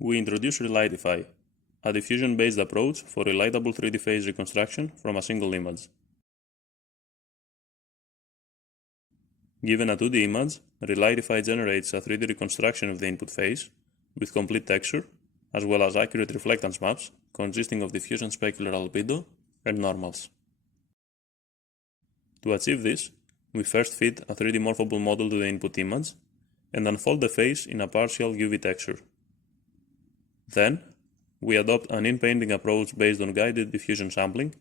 We introduce Relightify, a diffusion-based approach for relightable 3D phase reconstruction from a single image. Given a 2D image, Relightify generates a 3D reconstruction of the input phase with complete texture, as well as accurate reflectance maps consisting of diffusion specular albedo and normals. To achieve this, we first feed a 3D morphable model to the input image and unfold the face in a partial UV texture. Then, we adopt an in-painting approach based on guided diffusion sampling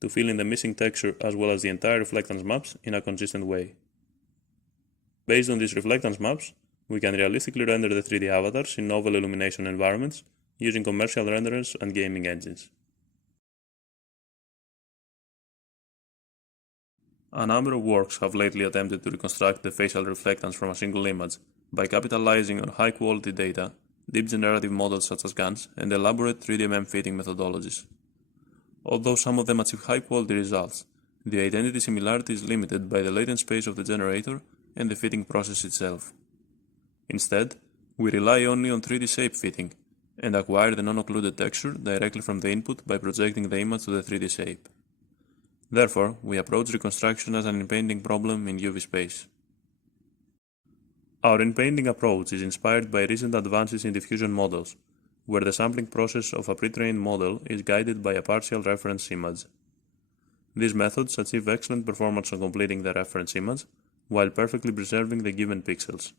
to fill in the missing texture as well as the entire reflectance maps in a consistent way. Based on these reflectance maps, we can realistically render the 3D avatars in novel illumination environments using commercial renderers and gaming engines. A number of works have lately attempted to reconstruct the facial reflectance from a single image by capitalizing on high-quality data, deep generative models such as GANs, and elaborate 3D fitting methodologies. Although some of them achieve high-quality results, the identity similarity is limited by the latent space of the generator and the fitting process itself. Instead, we rely only on 3D shape fitting and acquire the non-occluded texture directly from the input by projecting the image to the 3D shape. Therefore, we approach reconstruction as an in-painting problem in UV space. Our in-painting approach is inspired by recent advances in diffusion models, where the sampling process of a pre-trained model is guided by a partial reference image. These methods achieve excellent performance on completing the reference image, while perfectly preserving the given pixels.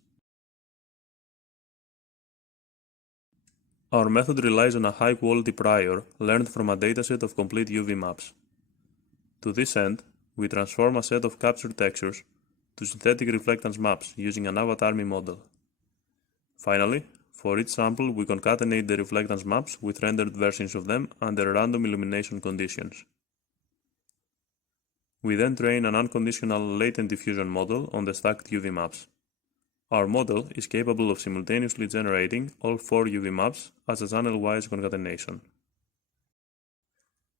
Our method relies on a high-quality prior learned from a dataset of complete UV maps. To this end, we transform a set of captured textures to synthetic reflectance maps using an avatar model. Finally, for each sample, we concatenate the reflectance maps with rendered versions of them under random illumination conditions. We then train an unconditional latent diffusion model on the stacked UV maps. Our model is capable of simultaneously generating all 4 UV maps as a channel-wise concatenation.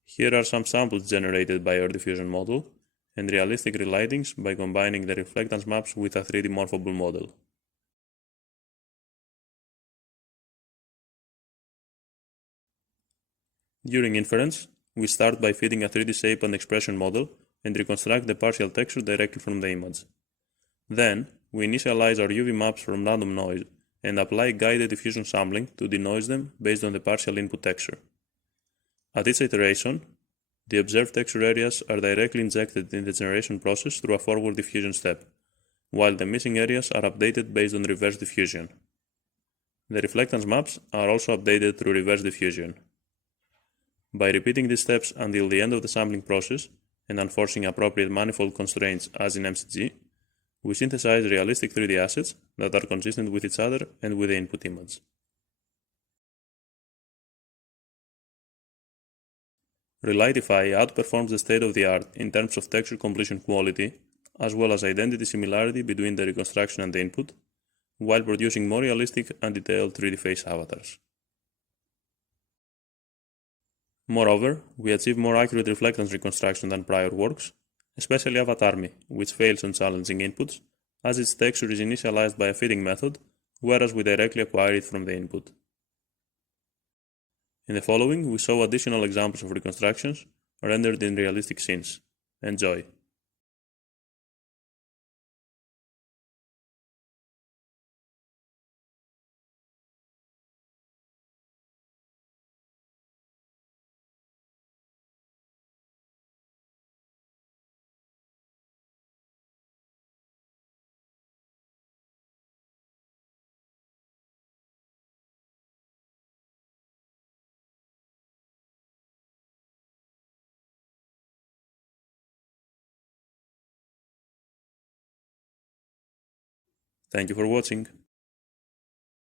Here are some samples generated by our diffusion model and realistic relightings by combining the reflectance maps with a 3D morphable model. During inference, we start by feeding a 3D shape and expression model and reconstruct the partial texture directly from the image. Then, we initialize our UV maps from random noise and apply guided diffusion sampling to denoise them based on the partial input texture. At each iteration, the observed texture areas are directly injected in the generation process through a forward diffusion step, while the missing areas are updated based on reverse diffusion. The reflectance maps are also updated through reverse diffusion. By repeating these steps until the end of the sampling process and enforcing appropriate manifold constraints as in MCG, we synthesize realistic 3D assets that are consistent with each other and with the input image. Relightify outperforms the state-of-the-art in terms of texture completion quality, as well as identity similarity between the reconstruction and the input, while producing more realistic and detailed 3D face avatars. Moreover, we achieve more accurate reflectance reconstruction than prior works, especially Avatar.me, which fails on challenging inputs, as its texture is initialized by a fitting method, whereas we directly acquire it from the input. In the following, we show additional examples of reconstructions rendered in realistic scenes. Enjoy! Thank you for watching.